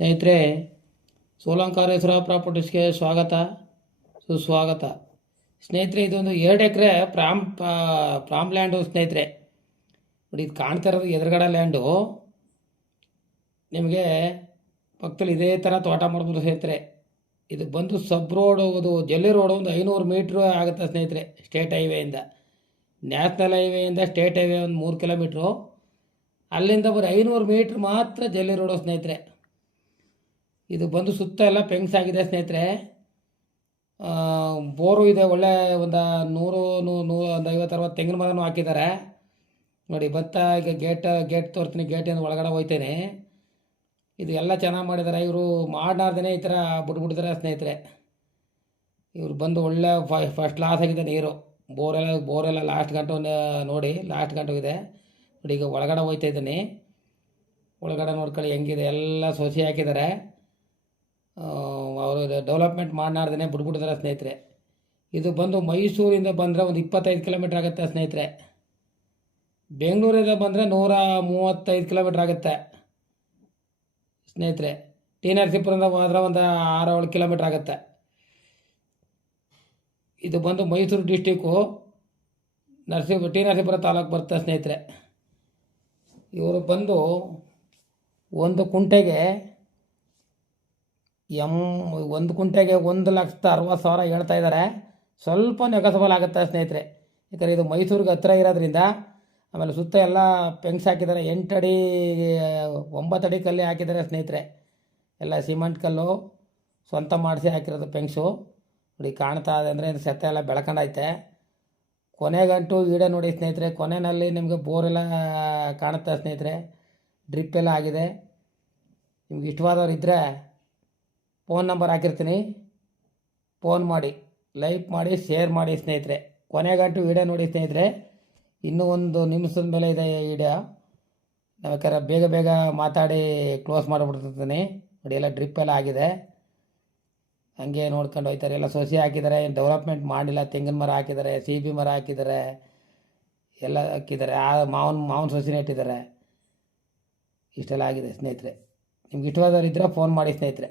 ಸ್ನೇಹಿತರೆ, ಸೋಲಂಕಾರೇಶ್ವರ ಪ್ರಾಪರ್ಟೀಸ್ಗೆ ಸ್ವಾಗತ ಸುಸ್ವಾಗತ. ಸ್ನೇಹಿತರೆ, ಇದೊಂದು 2 ಎಕರೆ ಪ್ರಾಮ್ ಲ್ಯಾಂಡು ಸ್ನೇಹಿತರೆ. ನೋಡಿ, ಇದು ಕಾಣ್ತಾ ಇರೋದು ಎದುರುಗಡೆ ಲ್ಯಾಂಡು. ನಿಮಗೆ ಪಕ್ಕದಲ್ಲಿ ಇದೇ ಥರ ತೋಟ ಮಾಡ್ಬೋದು ಸ್ನೇಹಿತರೆ. ಇದು ಬಂದು ಸಬ್ ರೋಡ್ ಹೋಗೋದು ಜಲ್ಲಿ ರೋಡ್ ಒಂದು 500 ಮೀಟ್ರ್ ಆಗುತ್ತೆ ಸ್ನೇಹಿತರೆ. ಸ್ಟೇಟ್ ಹೈವೇಯಿಂದ, ನ್ಯಾಷನಲ್ ಹೈವೇಯಿಂದ ಸ್ಟೇಟ್ ಹೈವೇ ಒಂದು 3 ಕಿಲೋಮೀಟ್ರು. ಅಲ್ಲಿಂದ ಬರೀ 500 ಮೀಟ್ರ್ ಮಾತ್ರ ಜಲ್ಲಿ ರೋಡು ಸ್ನೇಹಿತರೆ. ಇದು ಬಂದು ಸುತ್ತ ಎಲ್ಲ ಪೆಂಗ್ಸ್ ಆಗಿದೆ ಸ್ನೇಹಿತರೆ. ಬೋರು ಇದೆ, ಒಳ್ಳೆ ಒಂದು 150-60 ತೆಂಗಿನ ಮರನೂ ಹಾಕಿದ್ದಾರೆ. ನೋಡಿ, ಭತ್ತ ಈಗ ಗೇಟ್ ತೋರ್ತೀನಿ, ಗೇಟಿಂದ ಒಳಗಡೆ ಹೋಗ್ತೇನೆ. ಇದು ಎಲ್ಲ ಚೆನ್ನಾಗಿ ಮಾಡಿದ್ದಾರೆ. ಇವರು ಮಾಡಾರ್ದೇ ಈ ಥರ ಬಿಟ್ಬಿಡ್ತಾರೆ ಸ್ನೇಹಿತರೆ. ಇವ್ರು ಬಂದು ಒಳ್ಳೆ ಫಸ್ಟ್ ಕ್ಲಾಸ್ ಆಗಿದೆ ನೀರು. ಬೋರೆಲ್ಲ ಲಾಸ್ಟ್ ಗಂಟು ನೋಡಿ, ಲಾಸ್ಟ್ ಗಂಟು ಇದೆ ನೋಡಿ. ಈಗ ಒಳಗಡೆ ಹೋಗ್ತಾ ಇದ್ದೀನಿ, ಒಳಗಡೆ ನೋಡ್ಕೊಳ್ಳಿ ಹೆಂಗಿದೆ. ಎಲ್ಲ ಸೊಸಿ ಹಾಕಿದ್ದಾರೆ. ಅವರು ಡೆವಲಪ್ಮೆಂಟ್ ಮಾಡಾರ್ದೇ ಬಿಟ್ಬಿಟ್ಟಿದ್ದಾರೆ ಸ್ನೇಹಿತರೆ. ಇದು ಬಂದು ಮೈಸೂರಿಂದ ಬಂದರೆ ಒಂದು 25 ಕಿಲೋಮೀಟ್ರ್ ಆಗುತ್ತೆ ಸ್ನೇಹಿತರೆ. ಬೆಂಗಳೂರಿಂದ ಬಂದರೆ 135 ಕಿಲೋಮೀಟ್ರ್ ಆಗುತ್ತೆ ಸ್ನೇಹಿತರೆ. ಟಿ ನರಸೀಪುರದಿಂದ ಹೋದ್ರೆ ಒಂದು 6-7 ಕಿಲೋಮೀಟ್ರ್ ಆಗುತ್ತೆ. ಇದು ಬಂದು ಮೈಸೂರು ಡಿಸ್ಟಿಕ್ಕು ಟಿ ನರಸೀಪುರ ತಾಲೂಕು ಬರುತ್ತೆ ಸ್ನೇಹಿತರೆ. ಇವರು ಬಂದು ಒಂದು ಕುಂಟೆಗೆ 1,60,000 ಹೇಳ್ತಾ ಇದ್ದಾರೆ. ಸ್ವಲ್ಪ ನೆಗೋಸಬಲ್ ಆಗುತ್ತೆ ಸ್ನೇಹಿತರೆ. ಯಾಕಂದರೆ ಇದು ಮೈಸೂರಿಗೆ ಹತ್ತಿರ ಇರೋದ್ರಿಂದ. ಆಮೇಲೆ ಸುತ್ತ ಎಲ್ಲ ಪೆಂಗ್ಸ್ ಹಾಕಿದ್ದಾರೆ. 8 ಅಡಿ 9 ಅಡಿ ಕಲ್ಲೇ ಹಾಕಿದ್ದಾರೆ ಸ್ನೇಹಿತರೆ. ಎಲ್ಲ ಸಿಮೆಂಟ್ ಕಲ್ಲು ಸ್ವಂತ ಮಾಡಿಸಿ ಹಾಕಿರೋದು ಪೆಂಗ್ಸು. ನೋಡಿ, ಕಾಣ್ತಾ ಇದೆ ಅಂದರೆ ಸೆತ್ತ ಎಲ್ಲ ಬೆಳ್ಕೊಂಡೈತೆ. ಕೊನೆಗಂಟು ಈಡೆ ನೋಡಿ ಸ್ನೇಹಿತರೆ. ಕೊನೆಯಲ್ಲಿ ನಿಮಗೆ ಬೋರೆಲ್ಲ ಕಾಣುತ್ತೆ ಸ್ನೇಹಿತರೆ. ಡ್ರಿಪ್ ಎಲ್ಲ ಆಗಿದೆ. ನಿಮ್ಗೆ ಇಷ್ಟವಾದವ್ರು ಇದ್ದರೆ ಫೋನ್ ನಂಬರ್ ಹಾಕಿರ್ತೀನಿ, ಫೋನ್ ಮಾಡಿ, ಲೈಕ್ ಮಾಡಿ, ಶೇರ್ ಮಾಡಿ ಸ್ನೇಹಿತರೆ. ಕೊನೆಗಂಟು ವಿಡಿಯೋ ನೋಡಿ ಸ್ನೇಹಿತರೆ. ಇನ್ನೂ 1 ನಿಮಿಷದ ಮೇಲೆ ಇದೆ ವಿಡಿಯೋ. ನಾವು ಬೇಕಾದ್ರೆ ಬೇಗ ಮಾತಾಡಿ ಕ್ಲೋಸ್ ಮಾಡಿಬಿಡ್ತೀನಿ. ನೋಡಿ, ಎಲ್ಲ ಡ್ರಿಪ್ ಎಲ್ಲ ಆಗಿದೆ. ಹಂಗೆ ನೋಡ್ಕೊಂಡು ಹೋಗ್ತಾರೆ. ಎಲ್ಲ ಸೊಸಿ ಹಾಕಿದ್ದಾರೆ, ಡೆವಲಪ್ಮೆಂಟ್ ಮಾಡಿಲ್ಲ. ತೆಂಗಿನ ಮರ ಹಾಕಿದ್ದಾರೆ, CB ಮರ ಹಾಕಿದ್ದಾರೆ, ಎಲ್ಲ ಹಾಕಿದ್ದಾರೆ. ಮಾವನ ಸೊಸಿನೇ ಇಟ್ಟಿದ್ದಾರೆ. ಇಷ್ಟೆಲ್ಲ ಆಗಿದೆ ಸ್ನೇಹಿತರೆ. ನಿಮ್ಗೆ ಇಷ್ಟವಾದವ್ರು ಇದ್ದರೆ ಫೋನ್ ಮಾಡಿ ಸ್ನೇಹಿತರೆ.